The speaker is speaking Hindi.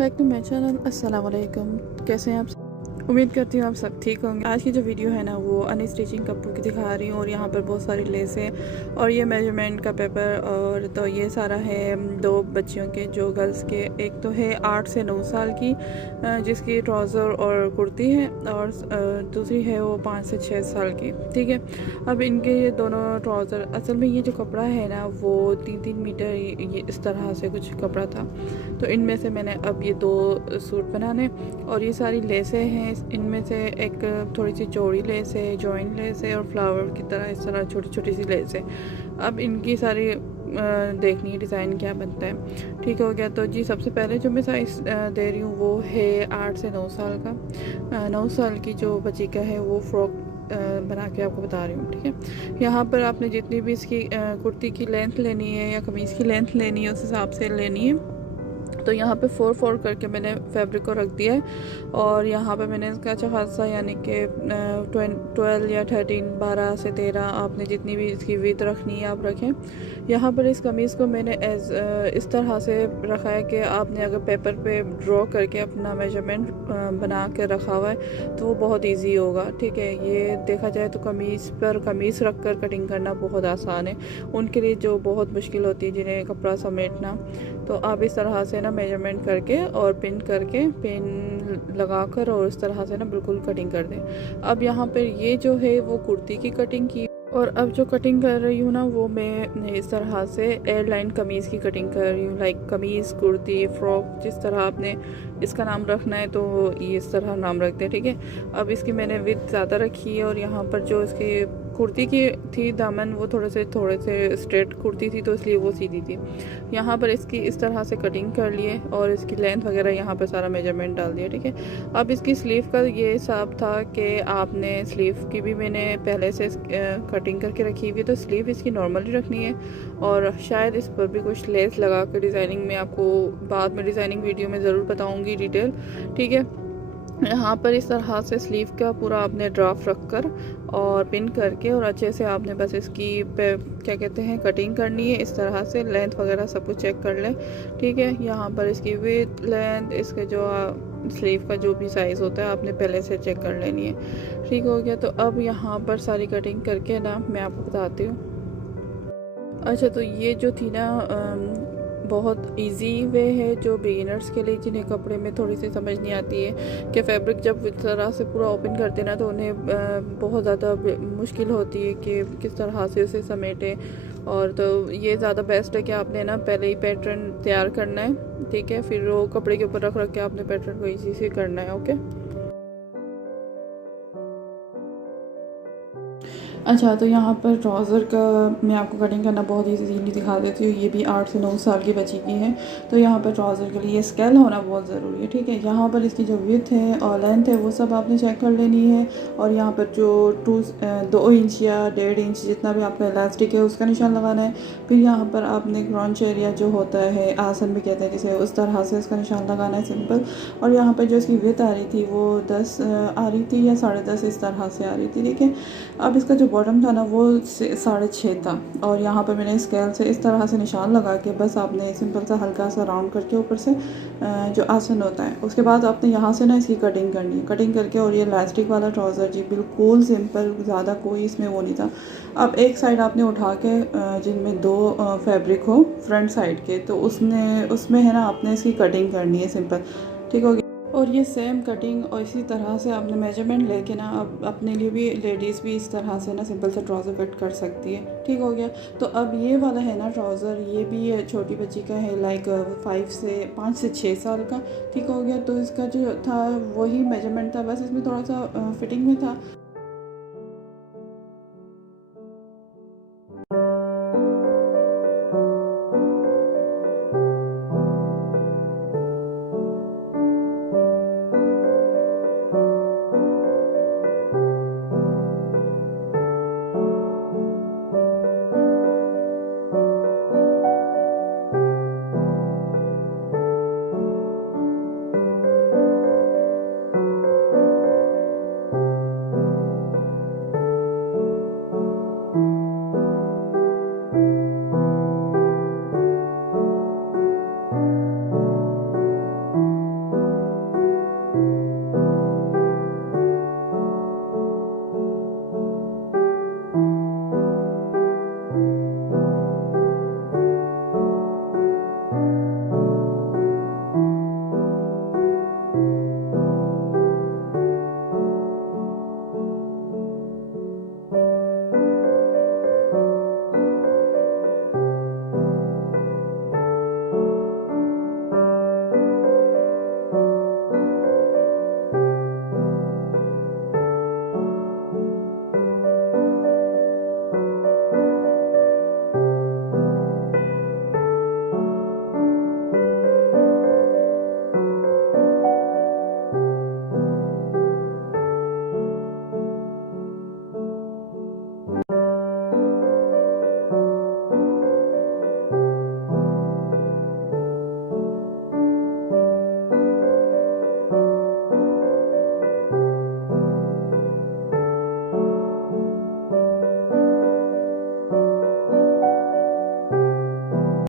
Back to my channel. अस्सलाम वालेकुम, कैसे हैं आप सब? उम्मीद करती हूँ आप सब ठीक होंगे। आज की जो वीडियो है ना वो अनस्टिचिंग कपड़ों की दिखा रही हूँ और यहाँ पर बहुत सारी लेसें और ये मेजरमेंट का पेपर और तो ये सारा है दो बच्चियों के, जो गर्ल्स के। एक तो है 8 से 9 साल की जिसकी ट्राउज़र और कुर्ती है, और दूसरी है वो 5 से 6 साल की। ठीक है, अब इनके ये दोनों ट्राउज़र, असल में ये जो कपड़ा है ना वो 3-3 मीटर ये इस तरह से कुछ कपड़ा था। तो इनमें से मैंने अब ये 2 सूट बनाने, और ये सारी लेसें हैं। इनमें से एक थोड़ी सी चौड़ी लेस है, जॉइंट लेस है, और फ्लावर की तरह इस तरह छोटी छोटी सी लेस है। अब इनकी सारी देखनी है डिज़ाइन क्या बनता है। ठीक हो गया। तो जी सबसे पहले जो मैं साइज़ दे रही हूँ वो है 8 से 9 साल का। 9 साल की जो बच्ची का है वो फ्रॉक बना के आपको बता रही हूँ। ठीक है, यहाँ पर आपने जितनी भी इसकी कुर्ती की लेंथ लेनी है या कमीज़ की लेंथ लेनी है उस हिसाब से लेनी है। तो यहाँ पे 4-4 करके मैंने फैब्रिक को रख दिया है, और यहाँ पे मैंने इसका अच्छा खासा यानी कि 12 या 13, 12 से 13 आपने जितनी भी इसकी विड्थ रखनी है आप रखें। यहाँ पर इस कमीज़ को मैंने इस तरह से रखा है कि आपने अगर पेपर पे ड्रॉ करके अपना मेजरमेंट बना के रखा हुआ है तो वो बहुत ईजी होगा। ठीक है, ये देखा जाए तो कमीज़ पर कमीज़ रख कर कटिंग करना बहुत आसान है उनके लिए जो बहुत मुश्किल होती है जिन्हें कपड़ा समेटना। तो आप इस तरह से ना मेजरमेंट करके और पिन करके, पिन लगाकर और इस तरह से ना बिल्कुल कटिंग कर दें। अब यहाँ पर ये जो है वो कुर्ती की कटिंग की, और अब जो कटिंग कर रही हूँ ना वो मैं इस तरह से एयरलाइन कमीज़ की कटिंग कर रही हूँ। लाइक कमीज़, कुर्ती, फ्रॉक, जिस तरह आपने इसका नाम रखना है तो ये इस तरह नाम रखते हैं। ठीक है, अब इसकी मैंने विड्थ ज़्यादा रखी है, और यहाँ पर जो इसकी कुर्ती की थी दामन वो थोड़े से स्ट्रेट कुर्ती थी तो इसलिए वो सीधी थी। यहाँ पर इसकी इस तरह से कटिंग कर लिए और इसकी लेंथ वगैरह यहाँ पर सारा मेजरमेंट डाल दिया। ठीक है, अब इसकी स्लीव का ये हिसाब था कि आपने स्लीव की भी मैंने पहले से कटिंग करके रखी हुई है, तो स्लीव इसकी नॉर्मली रखनी है, और शायद इस पर भी कुछ लेस लगा कर डिज़ाइनिंग में आपको बाद में डिज़ाइनिंग वीडियो में ज़रूर बताऊँगी डिटेल। ठीक है, यहाँ पर इस तरह से स्लीव का पूरा आपने ड्राफ्ट रखकर और पिन करके और अच्छे से आपने बस इसकी पे क्या कहते हैं कटिंग करनी है। इस तरह से लेंथ वगैरह सब कुछ चेक कर लें। ठीक है, यहाँ पर इसकी विड्थ, लेंथ, इसके जो स्लीव का जो भी साइज़ होता है आपने पहले से चेक कर लेनी है। ठीक हो गया। तो अब यहाँ पर सारी कटिंग करके ना मैं आपको बताती हूँ। अच्छा, तो ये जो थी ना बहुत इजी वे है जो बिगिनर्स के लिए, जिन्हें कपड़े में थोड़ी सी समझ नहीं आती है कि फैब्रिक जब इस तरह से पूरा ओपन करते ना तो उन्हें बहुत ज़्यादा मुश्किल होती है कि किस तरह से उसे समेटें। और तो ये ज़्यादा बेस्ट है कि आपने ना पहले ही पैटर्न तैयार करना है। ठीक है, फिर वो कपड़े के ऊपर रख रख के आपने पैटर्न को ईजी से करना है। ओके, अच्छा, तो यहाँ पर ट्राउज़र का मैं आपको कटिंग करना बहुत ईजीली दिखा देती हूँ। ये भी 8 से 9 साल की बच्ची की है, तो यहाँ पर ट्राउज़र के लिए स्केल होना बहुत ज़रूरी है। ठीक है, यहाँ पर इसकी जो विड्थ है और लेंथ है वो सब आपने चेक कर लेनी है, और यहाँ पर जो 2 इंच या 1.5 इंच जितना भी आपका इलास्टिक है उसका निशान लगाना है। फिर यहाँ पर आपने क्रॉन्च एरिया जो होता है, आसन भी कहते हैं जिसे, उस तरह से इसका निशान लगाना है, सिंपल। और यहाँ पर जो इसकी विड्थ आ रही थी वो 10 आ रही थी या 10.5 इस तरह से आ रही थी। ठीक है, अब इसका जो बॉटम था ना वो 6.5 था, और यहाँ पर मैंने स्केल से इस तरह से निशान लगा के बस आपने सिंपल सा हल्का सा राउंड करके ऊपर से जो आसन होता है उसके बाद आपने यहाँ से ना इसकी कटिंग करनी है। कटिंग करके, और ये इलास्टिक वाला ट्राउज़र जी बिल्कुल सिंपल, ज़्यादा कोई इसमें वो नहीं था। अब एक साइड आपने उठा के जिनमें 2 फैब्रिक हो फ्रंट साइड के, तो उसमें है ना आपने इसकी कटिंग करनी है, सिंपल। ठीक हो गया, और ये सेम कटिंग और इसी तरह से आपने मेजरमेंट लेके ना अब अपने लिए भी लेडीज़ भी इस तरह से ना सिंपल सा ट्राउज़र कट कर सकती है। ठीक हो गया। तो अब ये वाला है ना ट्राउज़र, ये भी छोटी बच्ची का है, लाइक 5 से 6 साल का। ठीक हो गया। तो इसका जो था वही मेजरमेंट था, बस इसमें थोड़ा सा फिटिंग में था